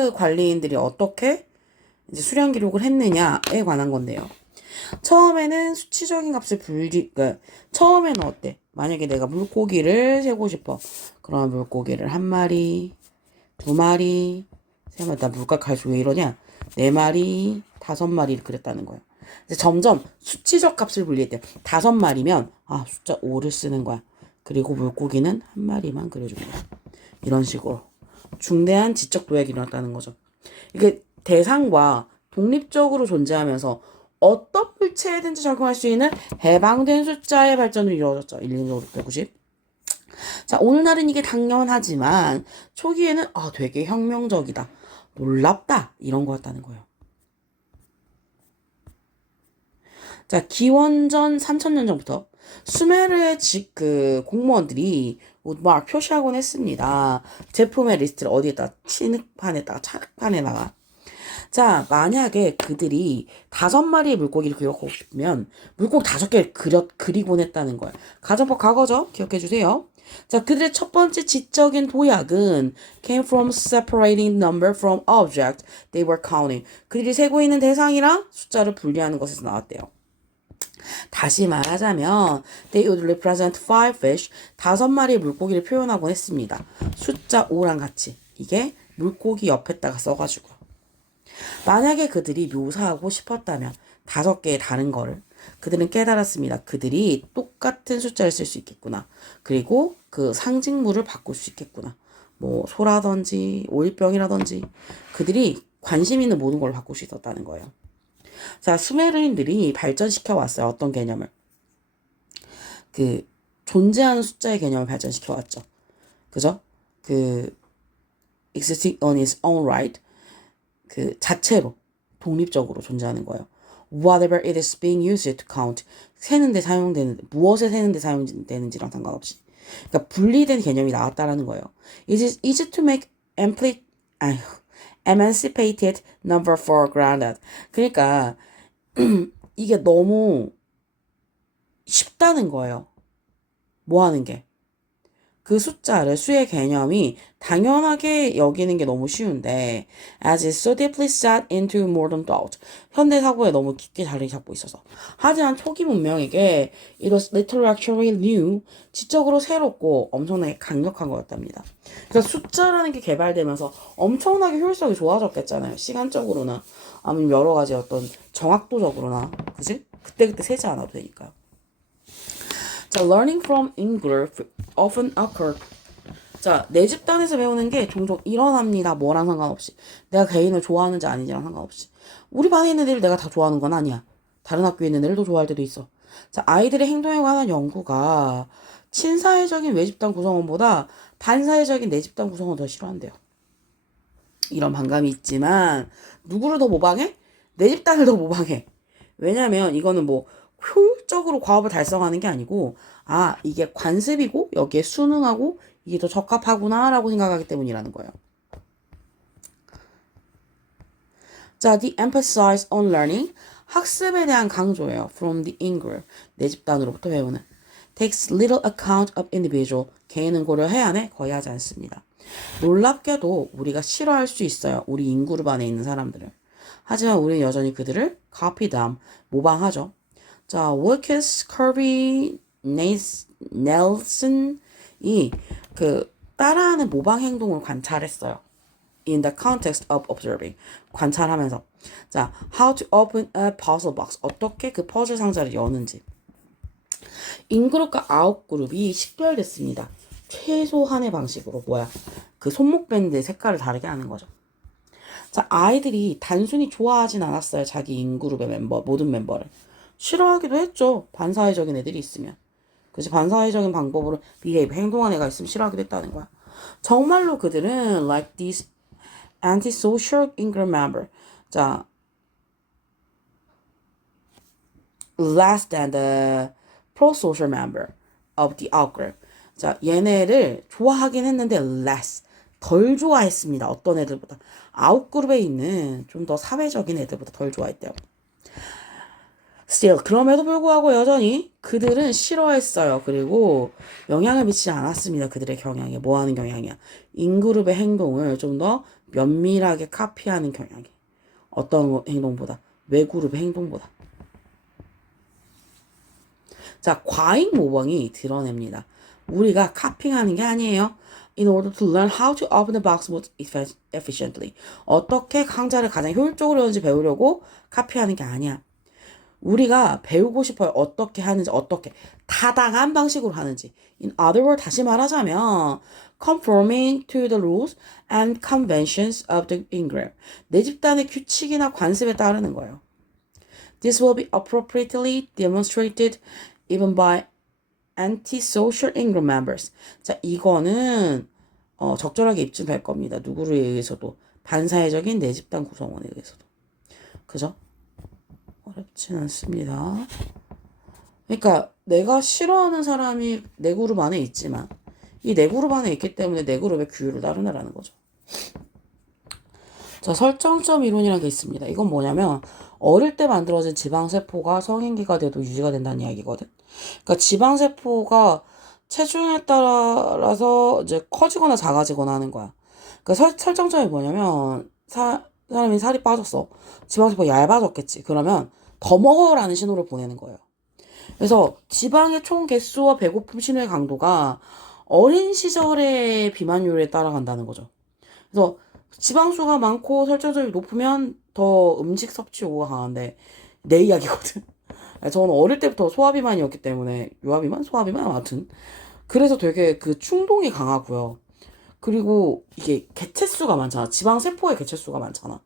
파크 관리인들이 어떻게 이제 수량 기록을 했느냐에 관한 건데요. 처음에는 수치적인 값을 그러니까 처음에는 어때? 만약에 내가 물고기를 세고 싶어. 그러면 물고기를 한 마리, 두 마리, 세 마리, 나 물가 갈수 왜 이러냐? 네 마리, 다섯 마리를 그랬다는 거예요. 이제 점점 수치적 값을 분리했대요. 다섯 마리면 숫자 5를 쓰는 거야. 그리고 물고기는 한 마리만 그려준 거야. 이런 식으로 중대한 지적 도약이 일어났다는 거죠. 이게 대상과 독립적으로 존재하면서 어떤 물체에든지 적용할 수 있는 해방된 숫자의 발전으로 이루어졌죠. 1, 2, 3, 4, 5, 6, 190. 자, 오늘날은 이게 당연하지만 초기에는 되게 혁명적이다. 놀랍다. 이런 거였다는 거예요. 자, 기원전 3000년 전부터 수메르의 공무원들이 막 표시하곤 했습니다. 제품의 리스트를 어디에다 층판에다가 차흙판에다가. 자, 만약에 그들이 5마리의 물고기를 기록하고 싶으면 물고기 5개를 그리곤 했다는 거예요. 가정법 과거죠? 기억해 주세요. 자, 그들의 첫 번째 지적인 도약은 came from separating number from object they were counting. 그들이 세고 있는 대상이랑 숫자를 분리하는 것에서 나왔대요. 다시 말하자면 they would represent 5 fish, 5마리의 물고기를 표현하곤 했습니다. 숫자 5랑 같이. 이게 물고기 옆에다가 써가지고. 만약에 그들이 묘사하고 싶었다면 5개의 다른 거를 그들은 깨달았습니다. 그들이 똑같은 숫자를 쓸 수 있겠구나. 그리고 그 상징물을 바꿀 수 있겠구나. 뭐 소라든지 오일병이라든지 그들이 관심 있는 모든 걸 바꿀 수 있었다는 거예요. 자, 수메르인들이 발전시켜 왔어요. 어떤 개념을? 존재하는 숫자의 개념을 발전시켜 왔죠. 그죠? existing on its own right. 자체로 독립적으로 존재하는 거예요. Whatever it is being used to count. 세는데 무엇에 세는데 사용되는지랑 상관없이. 그러니까 분리된 개념이 나왔다라는 거예요. It is easy to make emancipated number for granted. 그러니까 이게 너무 쉽다는 거예요. 뭐 하는 게. 그 숫자를 수의 개념이 당연하게 여기는 게 너무 쉬운데 as it's so deeply set into modern thought. 현대 사고에 너무 깊게 자리 잡고 있어서. 하지만 초기 문명에게 it was literally actually new. 지적으로 새롭고 엄청나게 강력한 거였답니다. 그러니까 숫자라는 게 개발되면서 엄청나게 효율성이 좋아졌겠잖아요. 시간적으로나 아니면 여러 가지 어떤 정확도적으로나. 그지? 그때그때 세지 않아도 되니까요. 자, learning from in-group often occur. 자, 내 집단에서 배우는 게 종종 일어납니다. 뭐랑 상관없이. 내가 개인을 좋아하는지 아닌지랑 상관없이. 우리 반에 있는 애를 내가 다 좋아하는 건 아니야. 다른 학교에 있는 애를 더 좋아할 때도 있어. 자, 아이들의 행동에 관한 연구가 친사회적인 외집단 구성원보다 반사회적인 내 집단 구성원을 더 싫어한대요. 이런 반감이 있지만 누구를 더 모방해? 내 집단을 더 모방해. 왜냐면 이거는 뭐 효율적으로 과업을 달성하는 게 아니고 이게 관습이고 여기에 수능하고 이게 더 적합하구나 라고 생각하기 때문이라는 거예요. 자, the emphasis on learning 학습에 대한 강조예요. From the in-group 내 집단으로부터 배우는 takes little account of individual 개인은 고려해야 하네 거의 하지 않습니다. 놀랍게도 우리가 싫어할 수 있어요. 우리 인그룹 안에 있는 사람들을. 하지만 우리는 여전히 그들을 copy them 모방하죠. 자, 월키스 커비 넬슨이 따라하는 모방 행동을 관찰했어요. In the context of observing. 관찰하면서. 자, how to open a puzzle box. 어떻게 그 퍼즐 상자를 여는지. 인그룹과 아웃그룹이 식별됐습니다. 최소한의 방식으로. 그 손목 밴드의 색깔을 다르게 하는 거죠. 자, 아이들이 단순히 좋아하진 않았어요. 자기 인그룹의 모든 멤버를. 싫어하기도 했죠. 반사회적인 애들이 있으면. 그래서 반사회적인 방법으로 행동한 애가 있으면 싫어하기도 했다는 거야. 정말로 그들은 like this antisocial in-group member. 자, less than the pro-social member of the out-group. 자, 얘네를 좋아하긴 했는데 less. 덜 좋아했습니다. 어떤 애들보다. 아웃그룹에 있는 좀 더 사회적인 애들보다 덜 좋아했대요. Still, 그럼에도 불구하고 여전히 그들은 싫어했어요. 그리고 영향을 미치지 않았습니다. 그들의 경향에. 뭐 하는 경향이야? 인그룹의 행동을 좀 더 면밀하게 카피하는 경향이. 어떤 행동보다? 외그룹의 행동보다. 자, 과잉 모방이 드러냅니다. 우리가 카피하는 게 아니에요. In order to learn how to open the box most efficiently. 어떻게 상자를 가장 효율적으로 여는지 배우려고 카피하는 게 아니야. 우리가 배우고 싶어요. 어떻게 하는지, 어떻게 타당한 방식으로 하는지. In other words, 다시 말하자면 conforming to the rules and conventions of the in-group. 내 집단의 규칙이나 관습에 따르는 거예요. This will be appropriately demonstrated even by antisocial in-group members. 자, 이거는 적절하게 입증될 겁니다. 누구를 의해서도. 반사회적인 내 집단 구성원에 의해서도. 그죠? 어렵진 않습니다. 그러니까 내가 싫어하는 사람이 내 그룹 안에 있지만 이 내 그룹 안에 있기 때문에 내 그룹의 규율을 따르느라는 거죠. 자, 설정점 이론이라는 게 있습니다. 이건 뭐냐면 어릴 때 만들어진 지방세포가 성인기가 돼도 유지가 된다는 이야기거든. 그러니까 지방세포가 체중에 따라서 이제 커지거나 작아지거나 하는 거야. 그러니까 설정점이 뭐냐면 사람이 살이 빠졌어. 지방세포가 얇아졌겠지. 그러면 더 먹어라는 신호를 보내는 거예요. 그래서 지방의 총 개수와 배고픔 신호의 강도가 어린 시절의 비만율에 따라간다는 거죠. 그래서 지방수가 많고 설정점이 높으면 더 음식 섭취 요구가 강한데 내 이야기거든. 저는 어릴 때부터 소화비만이었기 때문에 유아비만? 소화비만? 아무튼 그래서 되게 그 충동이 강하고요. 그리고 이게 개체수가 많잖아. 지방세포의 개체수가 많잖아.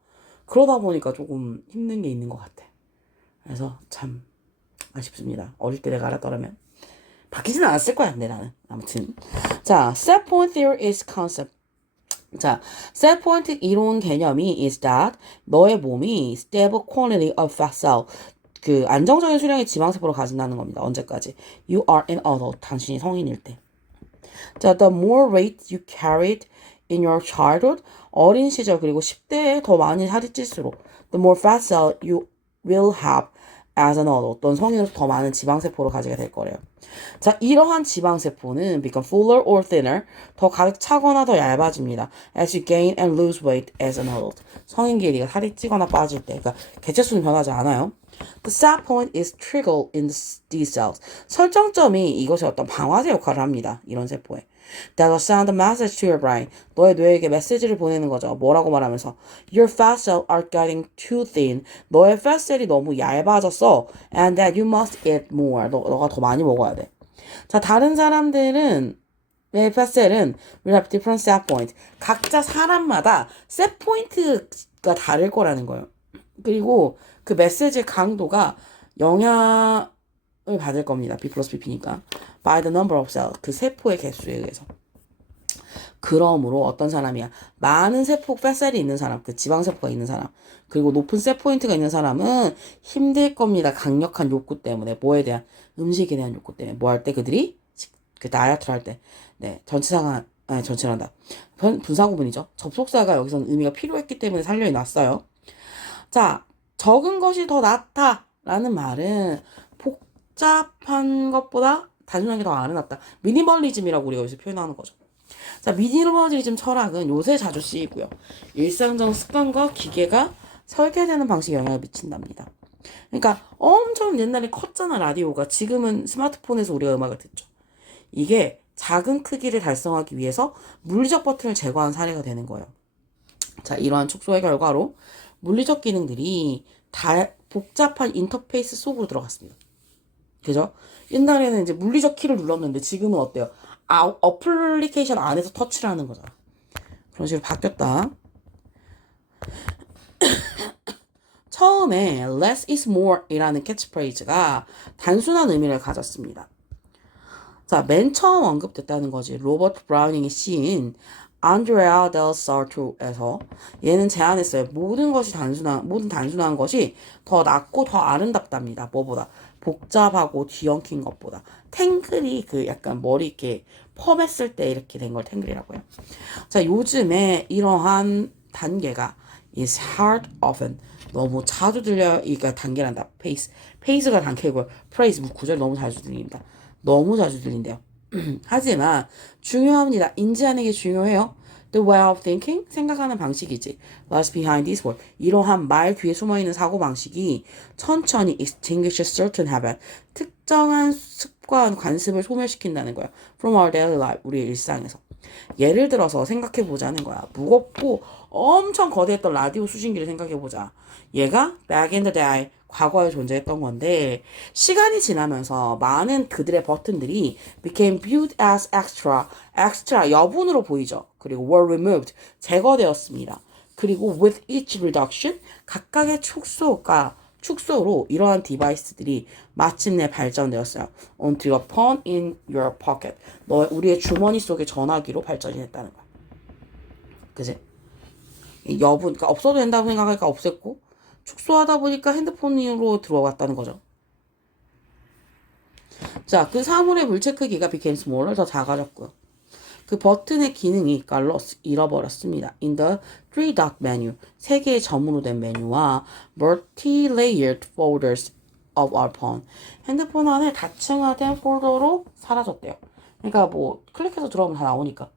그러다 보니까 조금 힘든 게 있는 것 같아. 그래서 참 아쉽습니다. 어릴 때 내가 알았더라면 바뀌지는 않았을 거야. 근데 나는 아무튼 자, set point theory is concept. 자, set point 이론 개념이 is that 너의 몸이 stable quantity of fat cell 그 안정적인 수량의 지방세포를 가진다는 겁니다. 언제까지? You are an adult. 당신이 성인일 때. 자, the more weight you carried in your childhood 어린 시절 그리고 10대에 더 많이 살이 찔수록 the more fat cell you will have as an adult. 어떤 성인으로서 더 많은 지방세포를 가지게 될 거래요. 자, 이러한 지방세포는 become fuller or thinner. 더 가득 차거나 더 얇아집니다. As you gain and lose weight as an adult. 성인기에 네가 살이 찌거나 빠질 때. 그러니까 개체수는 변하지 않아요. The set point is triggered in these cells. 설정점이 이것의 어떤 방아쇠 역할을 합니다. 이런 세포에. That will send a message to your brain. 너의 뇌에게 메시지를 보내는 거죠. 뭐라고 말하면서 Your fat cells are getting too thin. 너의 fat cell이 너무 얇아졌어. And that you must eat more. 너가 더 많이 먹어야 돼. 자, 다른 사람들은 의 fat cell은 will have different set point. 각자 사람마다 set point가 다를 거라는 거예요. 그리고 그 메시지의 강도가 영향을 받을 겁니다. B 플러스 BP니까. By the number of cells. 그 세포의 개수에 의해서. 그러므로 어떤 사람이야? 많은 세포 팻셀이 있는 사람, 그 지방세포가 있는 사람, 그리고 높은 셋포인트가 있는 사람은 힘들 겁니다. 강력한 욕구 때문에. 뭐에 대한? 음식에 대한 욕구 때문에. 뭐 할 때 그들이? 그 다이어트를 할 때. 네, 전치사가, 아니, 전치란다. 분사구문이죠. 접속사가 여기서는 의미가 필요했기 때문에 살려이 났어요. 자, 적은 것이 더 낫다라는 말은 복잡한 것보다 단순한 게 더 아름답다. 미니멀리즘이라고 우리가 여기서 표현하는 거죠. 자, 미니멀리즘 철학은 요새 자주 쓰이고요. 일상적 습관과 기계가 설계되는 방식에 영향을 미친답니다. 그러니까 엄청 옛날에 컸잖아, 라디오가. 지금은 스마트폰에서 우리가 음악을 듣죠. 이게 작은 크기를 달성하기 위해서 물리적 버튼을 제거한 사례가 되는 거예요. 자, 이러한 축소의 결과로 물리적 기능들이 복잡한 인터페이스 속으로 들어갔습니다. 그죠? 옛날에는 이제 물리적 키를 눌렀는데 지금은 어때요? 어플리케이션 안에서 터치를 하는 거잖아. 그런 식으로 바뀌었다. 처음에 less is more 이라는 캐치프레이즈가 단순한 의미를 가졌습니다. 자, 맨 처음 언급됐다는 거지. 로버트 브라우닝이 시인 안드레아 델 사르트에서 얘는 제안했어요. 모든 단순한 것이 더 낫고 더 아름답답니다. 뭐보다? 복잡하고 뒤엉킨 것보다. 탱글이 그 약간 머리 이렇게 펌했을 때 이렇게 된 걸 탱글이라고 해요. 자, 요즘에 이러한 단계가 is hard often. 너무 자주 들려요. 그러니까 단계란다. pace가 단계고요. praise 구절 너무 자주 들립니다. 너무 자주 들린대요. 하지만 중요합니다. 인지하는 게 중요해요. The way of thinking, 생각하는 방식이지. What's behind this word? 이러한 말 뒤에 숨어있는 사고방식이 천천히 extinguishes certain habit, 특정한 습관, 관습을 소멸시킨다는 거야. From our daily life, 우리의 일상에서. 예를 들어서 생각해보자는 거야. 무겁고 엄청 거대했던 라디오 수신기를 생각해보자. 얘가 back in the day, 과거에 존재했던 건데 시간이 지나면서 많은 그들의 버튼들이 became viewed as extra 여분으로 보이죠. 그리고 were removed, 제거되었습니다. 그리고 with each reduction, 각각의 축소로 이러한 디바이스들이 마침내 발전되었어요. Until a phone in your pocket. 우리의 주머니 속의 전화기로 발전이 됐다는 거야. 그지? 그러니까 없어도 된다고 생각하니까 없앴고, 축소하다 보니까 핸드폰으로 들어갔다는 거죠. 자, 그 사물의 물체 크기가 became smaller, 더 작아졌고요. 그 버튼의 기능이 lost, 잃어버렸습니다. In the three dot menu, 세 개의 점으로 된 메뉴와 multi-layered folders of our phone, 핸드폰 안에 다층화된 폴더로 사라졌대요. 그러니까 뭐 클릭해서 들어오면 다 나오니까.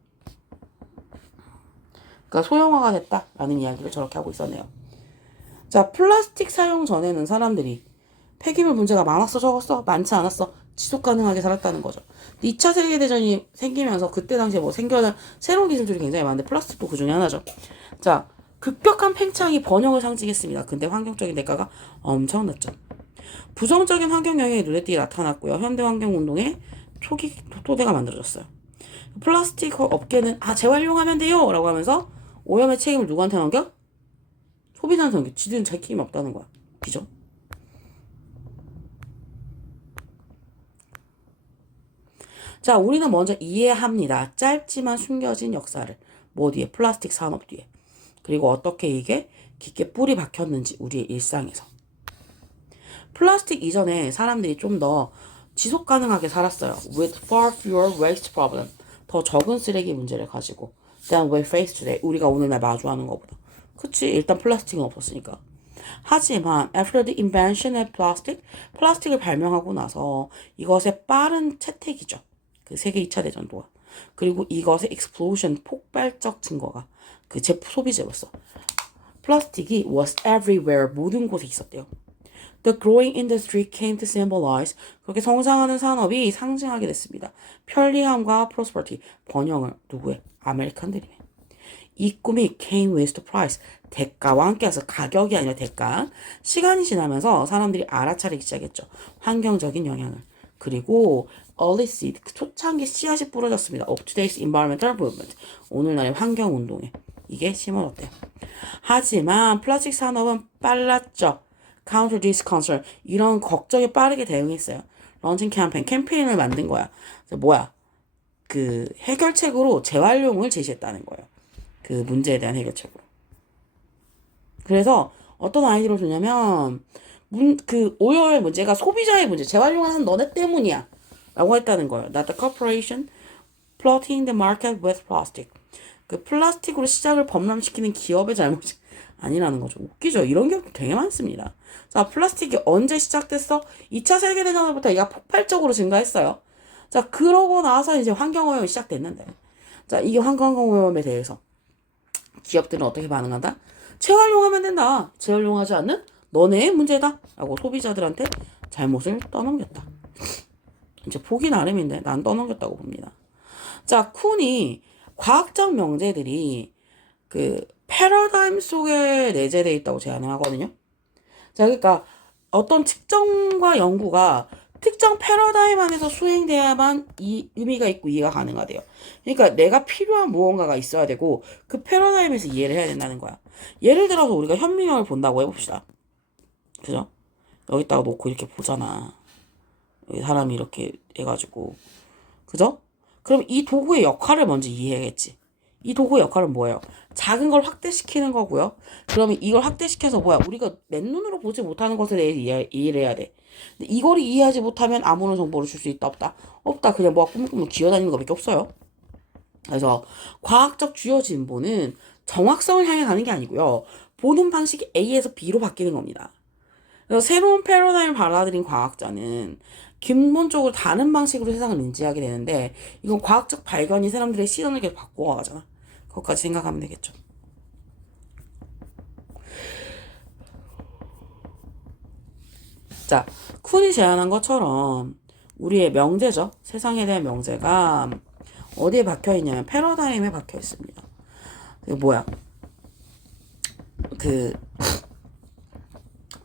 그러니까 소형화가 됐다라는 이야기를 저렇게 하고 있었네요. 자, 플라스틱 사용 전에는 사람들이 폐기물 문제가 많았어, 적었어, 많지 않았어, 지속 가능하게 살았다는 거죠. 2차 세계대전이 생기면서 그때 당시에 뭐 생겨난 새로운 기술들이 굉장히 많은데 플라스틱도 그 중에 하나죠. 자, 급격한 팽창이 번영을 상징했습니다. 근데 환경적인 대가가 엄청났죠. 부정적인 환경 영향이 눈에 띄게 나타났고요. 현대 환경 운동의 초기 토대가 만들어졌어요. 플라스틱 업계는 재활용하면 돼요 라고 하면서 오염의 책임을 누구한테 넘겨? 소비자한테 넘겨. 지들은 책임이 없다는 거야. 그죠? 자, 우리는 먼저 이해합니다. 짧지만 숨겨진 역사를. 뭐 뒤에? 플라스틱 산업 뒤에. 그리고 어떻게 이게 깊게 뿌리 박혔는지 우리의 일상에서. 플라스틱 이전에 사람들이 좀 더 지속 가능하게 살았어요. With far fewer waste problem. 더 적은 쓰레기 문제를 가지고. Than we face today. 우리가 오늘날 마주하는 것보다. 그치? 일단 플라스틱은 없었으니까. 하지만 after the invention of plastic, 플라스틱을 발명하고 나서 이것의 빠른 채택이죠. 그 세계 2차 대전 동안. 그리고 이것의 explosion, 폭발적 증거가 그 소비재로서. 플라스틱이 was everywhere, 모든 곳에 있었대요. The growing industry came to symbolize, 그렇게 성장하는 산업이 상징하게 됐습니다. 편리함과 prosperity, 번영을 누구의? 아메리칸들이네. 이 꿈이 came with the price, 대가와 함께해서 가격이 아니라 대가. 시간이 지나면서 사람들이 알아차리기 시작했죠. 환경적인 영향을. 그리고 early seed, 초창기 씨앗이 뿌려졌습니다. Of today's environmental movement, 오늘날의 환경운동에 이게 심어졌대요. 하지만 플라스틱 산업은 빨랐죠. Counter this concern, 이런 걱정에 빠르게 대응했어요. 런칭 캠페인을 만든 거야. 뭐야? 그 해결책으로 재활용을 제시했다는 거예요. 그 문제에 대한 해결책으로. 그래서 어떤 아이디어를 주냐면 그 오염의 문제가 소비자의 문제, 재활용하는 너네 때문이야 라고 했다는 거예요. Not the corporation flooding the market with plastic. 그 플라스틱으로 시장을 범람시키는 기업의 잘못이 아니라는 거죠. 웃기죠? 이런 기업도 되게 많습니다. 자, 플라스틱이 언제 시작됐어? 2차 세계대전부터 얘가 폭발적으로 증가했어요. 자, 그러고 나서 이제 환경오염이 시작됐는데. 자, 이게 환경오염에 대해서 기업들은 어떻게 반응한다? 재활용하면 된다. 재활용하지 않는 너네의 문제다. 라고 소비자들한테 잘못을 떠넘겼다. 이제 보기 나름인데 난 떠넘겼다고 봅니다. 자, 쿤이 과학적 명제들이 그 패러다임 속에 내재되어 있다고 제안을 하거든요. 자, 그러니까 어떤 특정과 연구가 특정 패러다임 안에서 수행돼야만 이 의미가 있고 이해가 가능하대요. 그러니까 내가 필요한 무언가가 있어야 되고 그 패러다임에서 이해를 해야 된다는 거야. 예를 들어서 우리가 현미경을 본다고 해봅시다. 그죠? 여기다가 놓고 이렇게 보잖아. 여기 사람이 이렇게 해가지고. 그죠? 그럼 이 도구의 역할을 먼저 이해해야겠지. 이 도구의 역할은 뭐예요? 작은 걸 확대시키는 거고요. 그러면 이걸 확대시켜서 뭐야? 우리가 맨눈으로 보지 못하는 것에 대해 이해를 해야 돼. 근데 이걸 이해하지 못하면 아무런 정보를 줄 수 있다 없다? 없다. 그냥 뭐가 꾸물꾸물 기어다니는 것밖에 없어요. 그래서 과학적 주요 진보는 정확성을 향해 가는 게 아니고요. 보는 방식이 A에서 B로 바뀌는 겁니다. 그래서 새로운 패러다임을 받아들인 과학자는 근본적으로 다른 방식으로 세상을 인지하게 되는데 이건 과학적 발견이 사람들의 시선을 계속 바꿔가잖아. 그것까지 생각하면 되겠죠. 자, 쿤이 제안한 것처럼 우리의 명제죠. 세상에 대한 명제가 어디에 박혀있냐면 패러다임에 박혀있습니다. 그 뭐야? 그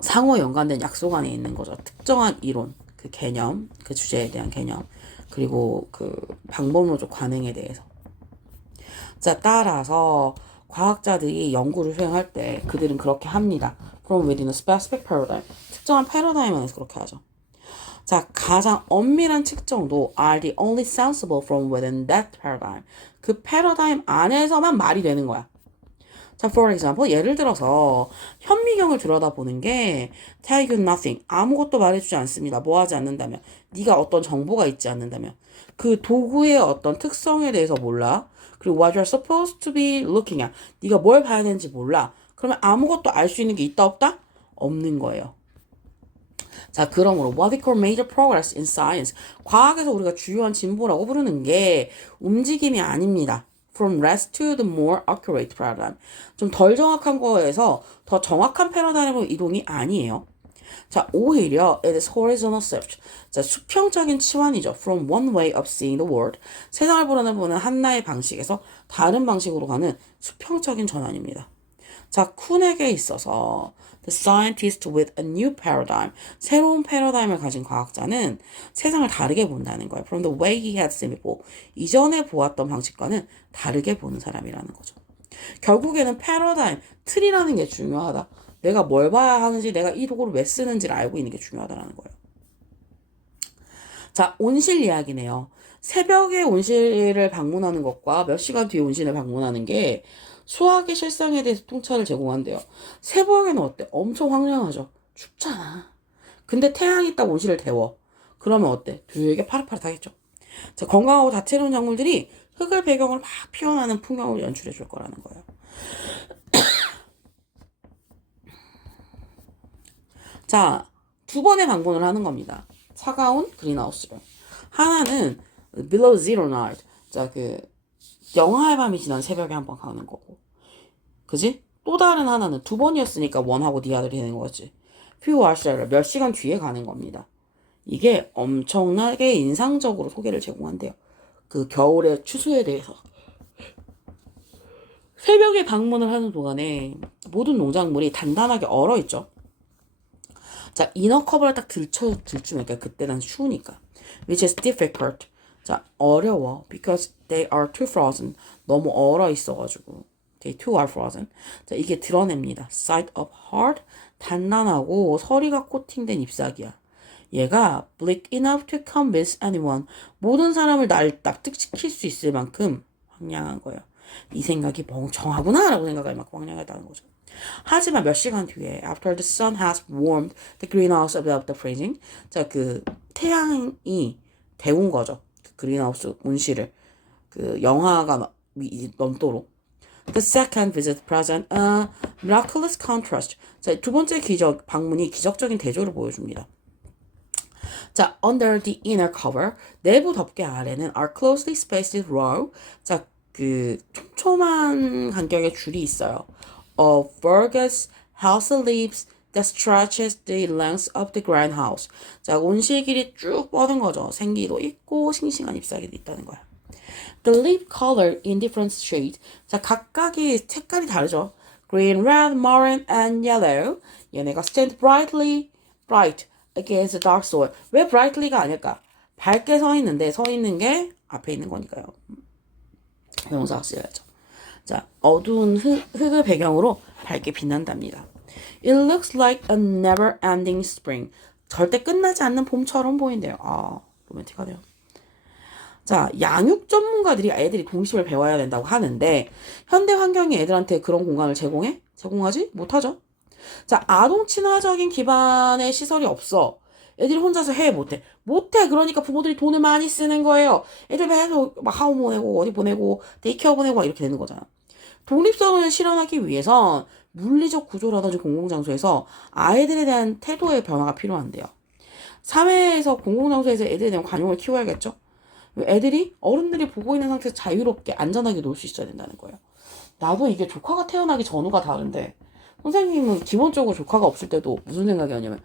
상호 연관된 약속 안에 있는 거죠. 특정한 이론, 그 개념, 그 주제에 대한 개념, 그리고 그 방법론적 관행에 대해서. 자, 따라서 과학자들이 연구를 수행할 때 그들은 그렇게 합니다. From within a specific paradigm. 특정한 패러다임 안에서 그렇게 하죠. 자, 가장 엄밀한 측정도 are the only sensible from within that paradigm. 그 패러다임 안에서만 말이 되는 거야. 자, for example, 예를 들어서 현미경을 들여다보는 게 tell you nothing, 아무것도 말해주지 않습니다. 뭐 하지 않는다면, 네가 어떤 정보가 있지 않는다면, 그 도구의 어떤 특성에 대해서 몰라. 그리고 what you're supposed to be looking at, 네가 뭘 봐야 되는지 몰라. 그러면 아무것도 알 수 있는 게 있다 없다? 없는 거예요. 자, 그러므로 what we call major progress in science, 과학에서 우리가 주요한 진보라고 부르는 게 움직임이 아닙니다. From less to the more accurate paradigm. 좀 덜 정확한 거에서 더 정확한 패러다임으로 이동이 아니에요. 자, 오히려 it is horizontal shift. 자, 수평적인 치환이죠. From one way of seeing the world. 세상을 보는 하나의 방식에서 다른 방식으로 가는 수평적인 전환입니다. 자, 쿤에게 있어서 the scientist with a new paradigm, 새로운 패러다임을 가진 과학자는 세상을 다르게 본다는 거예요. From the way he had seen before. 이전에 보았던 방식과는 다르게 보는 사람이라는 거죠. 결국에는 패러다임, 틀이라는 게 중요하다. 내가 뭘 봐야 하는지, 내가 이 도구를 왜 쓰는지를 알고 있는 게 중요하다는 거예요. 자, 온실 이야기네요. 새벽에 온실을 방문하는 것과 몇 시간 뒤에 온실을 방문하는 게 수학의 실상에 대해서 통찰을 제공한대요. 새벽에는 어때? 엄청 황량하죠. 춥잖아. 근데 태양이 있다고 온실을 데워. 그러면 어때? 되게 파릇파릇하겠죠. 자, 건강하고 다채로운 작물들이 흙을 배경으로 막 피어나는 풍경을 연출해 줄 거라는 거예요. 자, 두 번의 방문을 하는 겁니다. 차가운 그린하우스를. 하나는 below zero night. 자, 그 영하의 밤이 지난 새벽에 한 번 가는 거고. 그지? 또 다른 하나는 두 번이었으니까 원하고 니아들이 되는 거지. few hours later, 몇 시간 뒤에 가는 겁니다. 이게 엄청나게 인상적으로 소개를 제공한대요. 그 겨울의 추수에 대해서. 새벽에 방문을 하는 동안에 모든 농작물이 단단하게 얼어있죠. 자, 이너 커버를 딱 들추면, 그러니까 그때는 추우니까. Which is difficult. 자, 어려워. Because they are too frozen. 너무 얼어 있어가지고. They too are frozen. 자, 이게 드러냅니다. Sight of hard. 단단하고 서리가 코팅된 잎사귀야. 얘가 bleak enough to convince anyone. 모든 사람을 날 납득시킬 수 있을 만큼 황량한 거예요. 이 생각이 멍청하구나 라고 생각할 만큼 황량하다는 거죠. 하지만 몇 시간 뒤에 after the sun has warmed the greenhouse above the freezing, 자, 그 태양이 데운 거죠. 그 그린하우스 온실을 그 영하가 넘도록. The second visit present a miraculous contrast. 자, 두 번째 방문이 기적적인 대조를 보여줍니다. 자, under the inner cover, 내부 덮개 아래는 are closely spaced row. 자, 그 촘촘한 간격의 줄이 있어요. Of Fergus house leaves that stretches the length of the greenhouse. 자, 온실 길이 쭉 뻗은 거죠. 생기도 있고 싱싱한 잎사귀도 있다는 거야. The leaf color in different shades. 자, 각각의 색깔이 다르죠. Green, red, maroon, and yellow. 얘네가 stand brightly bright against the dark soil. 왜 brightly가 아닐까? 밝게 서 있는 게 앞에 있는 거니까요. 명사가 쓰여야죠. 자, 어두운 흙을 배경으로 밝게 빛난답니다. It looks like a never-ending spring. 절대 끝나지 않는 봄처럼 보인대요. 아, 로맨틱하네요. 자, 양육 전문가들이 애들이 동심을 배워야 된다고 하는데 현대 환경이 애들한테 그런 공간을 제공해? 제공하지? 못하죠. 자, 아동 친화적인 기반의 시설이 없어. 애들이 혼자서 해? 못해? 못해. 그러니까 부모들이 돈을 많이 쓰는 거예요. 애들 계속 막 하원 보내고 어디 보내고 데이케어 보내고 이렇게 되는 거잖아. 독립성을 실현하기 위해선 물리적 구조라든지 공공장소에서 아이들에 대한 태도의 변화가 필요한데요. 사회에서 공공장소에서 애들에 대한 관용을 키워야겠죠. 애들이 어른들이 보고 있는 상태에서 자유롭게 안전하게 놀 수 있어야 된다는 거예요. 나도 이게 조카가 태어나기 전후가 다른데 선생님은 기본적으로 조카가 없을 때도 무슨 생각이었냐면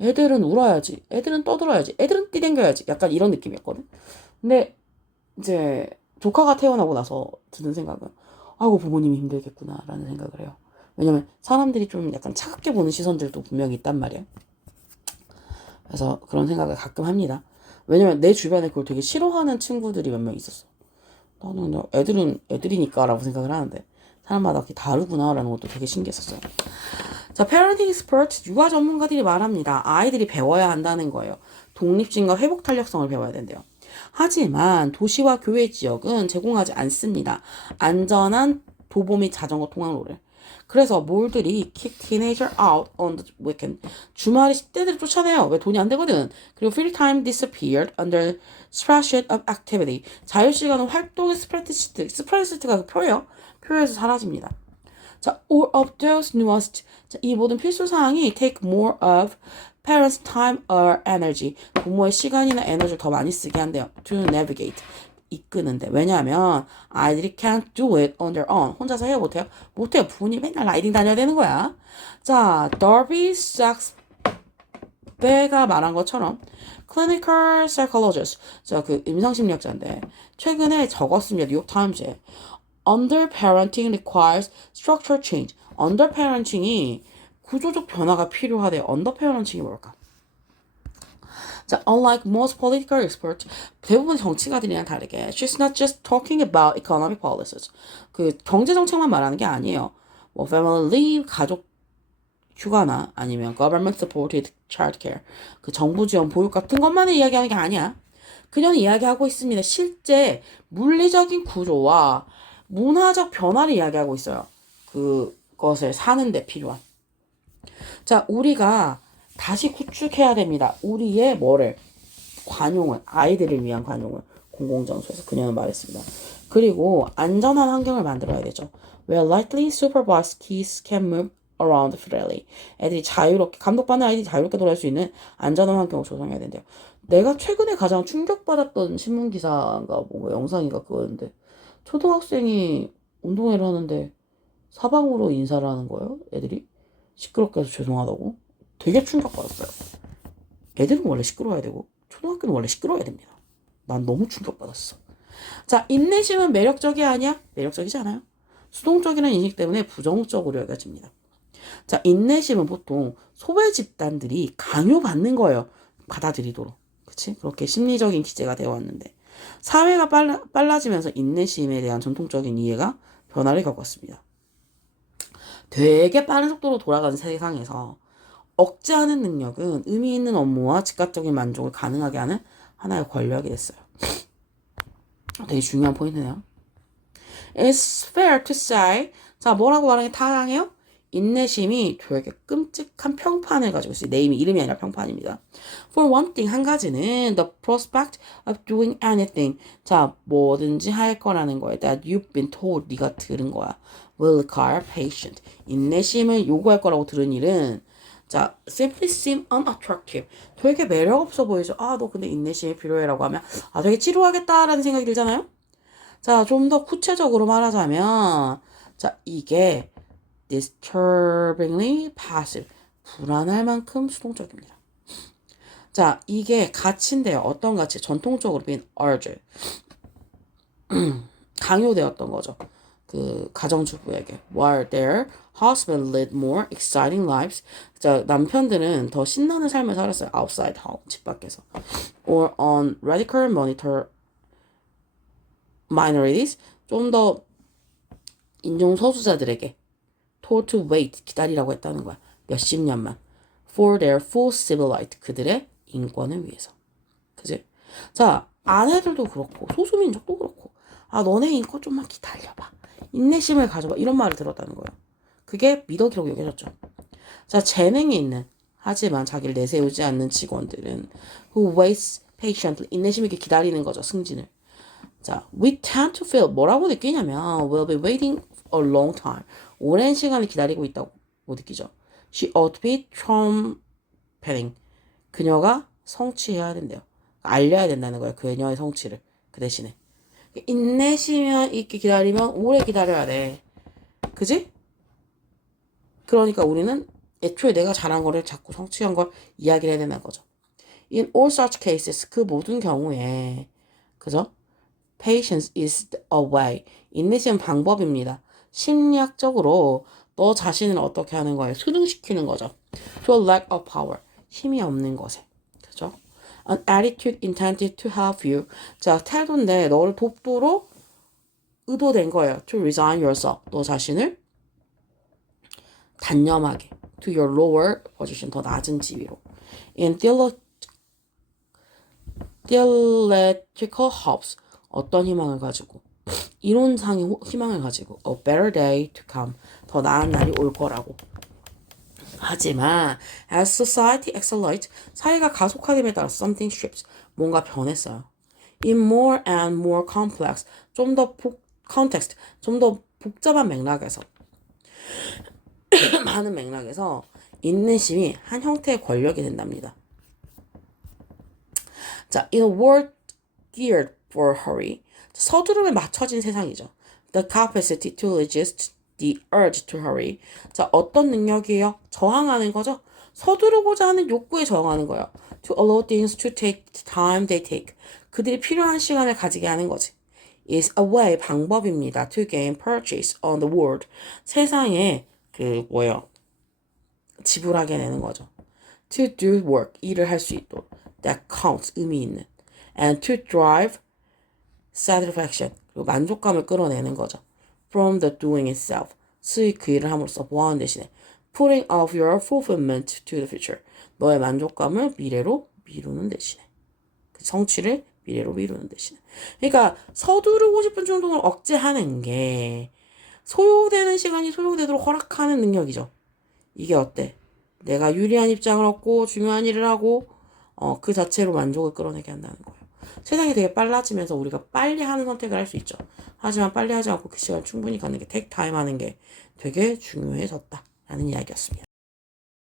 애들은 울어야지, 애들은 떠들어야지, 애들은 뛰댕겨야지 약간 이런 느낌이었거든. 근데 이제 조카가 태어나고 나서 드는 생각은 아이고 부모님이 힘들겠구나 라는 생각을 해요. 왜냐면 사람들이 좀 약간 차갑게 보는 시선들도 분명히 있단 말이야. 그래서 그런 생각을 가끔 합니다. 왜냐면 내 주변에 그걸 되게 싫어하는 친구들이 몇 명 있었어. 나는 그냥 애들은 애들이니까 라고 생각을 하는데 사람마다 그게 다르구나 라는 것도 되게 신기했었어요. 자, parenting experts, 육아 전문가들이 말합니다. 아이들이 배워야 한다는 거예요. 독립심과 회복 탄력성을 배워야 된대요. 하지만 도시와 교외 지역은 제공하지 않습니다. 안전한 도보 및 자전거 통학로를. 그래서 몰들이 kick teenager out on the weekend. 주말에 10대들을 쫓아내요. 왜 돈이 안 되거든. 그리고 free time disappeared under spreadsheet of activity. 자유시간은 활동의 스프레드시트가 그 표예요. 표에서 사라집니다. 자, all of those nuanced. 자, 이 모든 필수 사항이 take more of parents' time or energy. 부모의 시간이나 에너지를 더 많이 쓰게 한대요. To navigate. 이끄는데. 왜냐하면 아이들이 can't do it on their own. 혼자서 해요, 못해요? 못해요. 부모님 맨날 라이딩 다녀야 되는 거야. 자, Darby Sachs 배가 말한 것처럼 clinical psychologist. 자, 그 임상심리학자인데 최근에 적었습니다. 뉴욕타임즈에. Underparenting requires structural change. Underparenting이 구조적 변화가 필요하대요. Underparenting이 뭘까? 자, unlike most political experts, 대부분 정치가들이랑 다르게, she's not just talking about economic policies. 그 경제 정책만 말하는 게 아니에요. 뭐 family leave, 가족 휴가나 아니면 government supported childcare, 그 정부 지원 보육 같은 것만을 이야기하는 게 아니야. 그녀는 이야기하고 있습니다. 실제 물리적인 구조와 문화적 변화를 이야기하고 있어요. 그것을 사는데 필요한. 자, 우리가 다시 구축해야 됩니다. 우리의 뭐를? 관용을, 아이들을 위한 관용을 공공장소에서 그녀는 말했습니다. 그리고 안전한 환경을 만들어야 되죠. Where lightly supervised kids can move around freely. 애들이 자유롭게, 감독받는 아이들이 자유롭게 놀아줄 수 있는 안전한 환경을 조성해야 된대요. 내가 최근에 가장 충격받았던 신문기사가 뭔가 영상인가 그거였는데 초등학생이 운동회를 하는데 사방으로 인사를 하는 거예요. 애들이 시끄럽게 해서 죄송하다고. 되게 충격받았어요. 애들은 원래 시끄러워야 되고 초등학교는 원래 시끄러워야 됩니다. 난 너무 충격받았어. 자, 인내심은 매력적이 아니야? 매력적이지 않아요. 수동적이라는 인식 때문에 부정적으로 여겨집니다. 자, 인내심은 보통 소외 집단들이 강요받는 거예요. 받아들이도록. 그치? 그렇게 심리적인 기제가 되어 왔는데 사회가 빨라지면서 인내심에 대한 전통적인 이해가 변화를 겪었습니다. 되게 빠른 속도로 돌아가는 세상에서 억제하는 능력은 의미 있는 업무와 즉각적인 만족을 가능하게 하는 하나의 권력이 됐어요. 되게 중요한 포인트네요. It's fair to say. 자, 뭐라고 말하는 게 타당해요? 인내심이 되게 끔찍한 평판을 가지고 있어요. 이름이 아니라 평판입니다. For one thing, 한 가지는 the prospect of doing anything. 자, 뭐든지 할 거라는 거에 that you've been told, 네가 들은 거야. will require patience. 인내심을 요구할 거라고 들은 일은 자, simply seem unattractive. 되게 매력 없어 보이죠? 아, 너 근데 인내심이 필요해라고 하면 아, 되게 지루하겠다라는 생각이 들잖아요? 자, 좀 더 구체적으로 말하자면 자, 이게 disturbingly passive. 불안할 만큼 수동적입니다. 자, 이게 가치인데요. 어떤 가치? 전통적으로 빈 urge. 강요되었던 거죠. 그 가정주부에게. While their husband led more exciting lives. 자, 남편들은 더 신나는 삶을 살았어요. Outside home, 집 밖에서. Or on radical monitor minorities. 좀 더 인종 소수자들에게 told to wait, 기다리라고 했다는 거야. 몇십 년만. For their full civil right. 그들의 인권을 위해서. 그지? 자, 아내들도 그렇고 소수민족도 그렇고 아, 너네 인권 좀만 기다려봐. 인내심을 가져봐. 이런 말을 들었다는 거예요. 그게 미덕이라고 여겨졌죠. 자, 재능이 있는 하지만 자기를 내세우지 않는 직원들은 who waits patiently. 인내심 있게 기다리는 거죠. 승진을. 자, we tend to feel 뭐라고 느끼냐면 we'll be waiting a long time. 오랜 시간을 기다리고 있다고 느끼죠. She ought to be trumpeting. 그녀가 성취해야 된대요. 알려야 된다는 거예요. 그녀의 성취를. 그 대신에. 인내심 있게 기다리면 오래 기다려야 돼. 그지? 그러니까 우리는 애초에 내가 잘한 거를 자꾸 성취한 걸 이야기를 해야 되는 거죠. In all such cases, 그 모든 경우에, 그죠? Patience is a way. 인내심은 방법입니다. 심리학적으로 너 자신을 어떻게 하는 거예요? 수능시키는 거죠. To a lack of power. 힘이 없는 것에. 그죠? An attitude intended to help you. 자, 태도인데 너를 돕도록 의도된 거예요. To resign yourself. 너 자신을 단념하게. To your lower position. 더 낮은 지위로. In theological hopes. 어떤 희망을 가지고. 이론상의 희망을 가지고. A better day to come. 더 나은 날이 올 거라고. 하지만 as society accelerates, 사회가 가속화됨에 따라 something shifts, 뭔가 변했어요. In more and more complex, 좀 더 context, 좀 더 복잡한 맥락에서 많은 맥락에서 인내심이 한 형태의 권력이 된답니다. 자, in a world geared for hurry, 서두름에 맞춰진 세상이죠. The capacity to resist the urge to hurry. 자, 어떤 능력이에요? 저항하는 거죠? 서두르고자 하는 욕구에 저항하는 거예요. To allow things to take the time they take. 그들이 필요한 시간을 가지게 하는 거지. Is a way, 방법입니다. To gain purchase on the world. 세상에 지불하게 되는 거죠. To do work, 일을 할 수 있도록. That counts, 의미 있는. And to drive satisfaction, 그리고 만족감을 끌어내는 거죠. From the doing itself, 수익 그 일을 함으로써 보완 대신에 putting off your fulfillment to the future, 너의 만족감을 미래로 미루는 대신에, 그 성취를 미래로 미루는 대신에. 그러니까 서두르고 싶은 충동을 억제하는 게 소요되는 시간이 소요되도록 허락하는 능력이죠. 이게 어때? 내가 유리한 입장을 얻고 중요한 일을 하고 그 자체로 만족을 끌어내게 한다는 거예요. 세상이 되게 빨라지면서 우리가 빨리 하는 선택을 할 수 있죠. 하지만 빨리 하지 않고 그 시간 충분히 갖는 게 take time 하는 게 되게 중요해졌다라는 이야기였습니다.